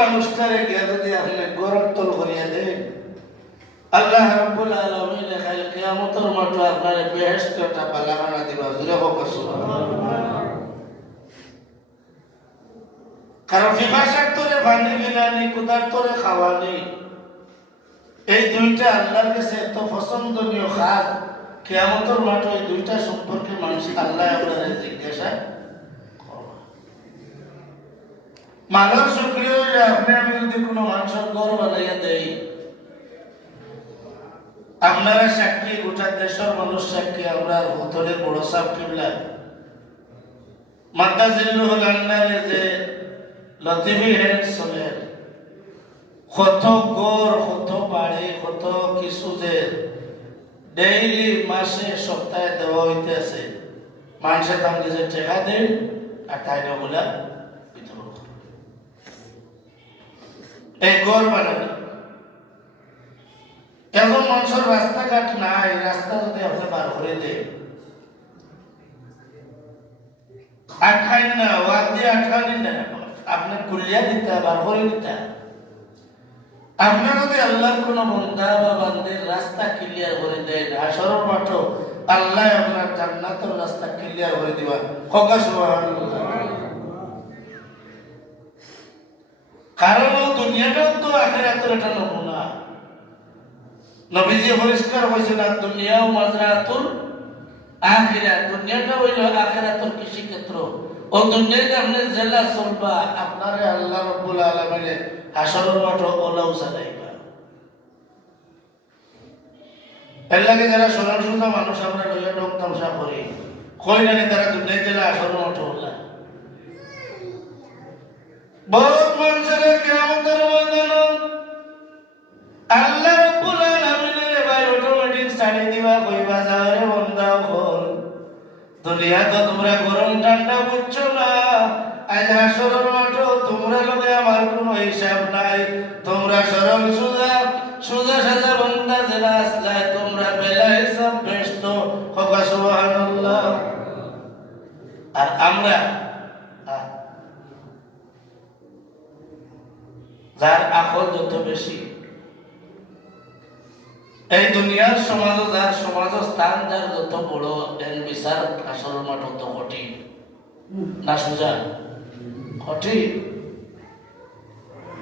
মানুষটারে গিয়া যদি আপনি গরত্তল করিয়া দেন, আল্লাহ রাব্বুল আলামিন কাল কিয়ামতের মাঠে আপনারে বেহেশতটা বালাখানা দিবা। জুরে হোক সুবহানাল্লাহ। কারণ পিপাসার তোরে পানি গিলানি, কুদার তোরে খাওয়ানি, এই দুইটা আল্লাহর কাছে এত পছন্দনীয় খাদ। কিয়ামতের মাঠে এই দুইটা সম্পর্কে মানুষ আল্লাহ আপনারে জিজ্ঞাসা করবে। মানব শুকরিয়া হইলে আপনি আমি যদি কোনো মানুষের ঘর বানাইয়া দেই, আপনারা সাক্ষী, গোটা দেশের মানুষ সাক্ষী, আমরা হোটেলের বড় সাহেব কিবলা মাতা জিল্লুল আন্নারে যে লতিফি হেড চলের কত গড়, কত বাড়ি, কত কিছু যে ডেইলি, মাসে, সপ্তাহে দেওয়া হইতেছে, মানুষের তামকে যে টেকা দেয় আর তাই ওগুলা বিতরণ করে। এই গড় বানানো এখন মানুষের রাস্তাঘাট নাই, রাস্তা যদি আপনি বার করে দেয়, আটকাইন না, ওয়াক দিয়ে আটকানি না, আপনি কুলিয়া দিতে, বার করে দিতে। আপনার যদি আল্লাহর কোন বন্দা বা বান্দির রাস্তা ক্লিয়ার করে দেয়, হাসরের মাঠে আল্লাহ আপনার জান্নাতের রাস্তা ক্লিয়ার করে দিবা। হোকা সুবহানাল্লাহ। কারণ দুনিয়াটাও তো আখিরাতের একটা নমুনা। নবীজি পরিষ্কার কইছেন, আর দুনিয়াও মাজরাতুল আখিরাত, দুনিয়াটা হইল আখিরাতের কৃষিক্ষেত্র। ও দুনিয়াতে আপনি জেলা চলবা, আপনারে আল্লাহ রাব্বুল আলামিন হাসরের মাঠে ওলাও জানাইবা। এর লাগে যারা সরল সোজা মানুষ আমরা লইয়া ডক তামসা করি, কই জানি তারা দুনিয়াতে জেলা হাসরের মাঠে ওলা। বহুত মানুষের কিয়ামতের ময়দানে আল্লাহ রাব্বুল আলামিনের ভাই অটোমেটিক ছাড়ি দিবা, কইবা যাও রে বন্দা হল, দুনিয়া তো তোমরা গরম ঠান্ডা বুঝছো না, আজ হাসরের মাঠে তোমরা লগে আমার কোনো হিসাব নাই। তোমরা সরল সোজা সোজা সাজা বন্দা যারা আসলাই, তোমরা বেলা হিসাব ব্যস্ত। হোক সুবহানাল্লাহ। আর আমরা যার আকল যত বেশি, এই দুনিয়ার সমাজ, যার সমাজ স্থান যার যত বড়, এর বিচার হাসরের মাঠ তত কঠিন না সোজা? কঠিন।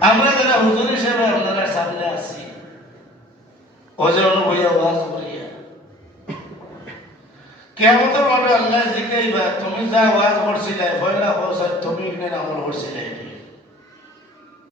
আমরা যারা হুজুর হিসেবে আপনারা সামনে আছি, ওজন বইয়া ওয়াজ করিয়া কিয়ামতের মাঠে আল্লাহ জিজ্ঞাসা, তুমি যা ওয়াজ করছিলে পয়লা খরচ তুমি ইনে আমল করছিলে,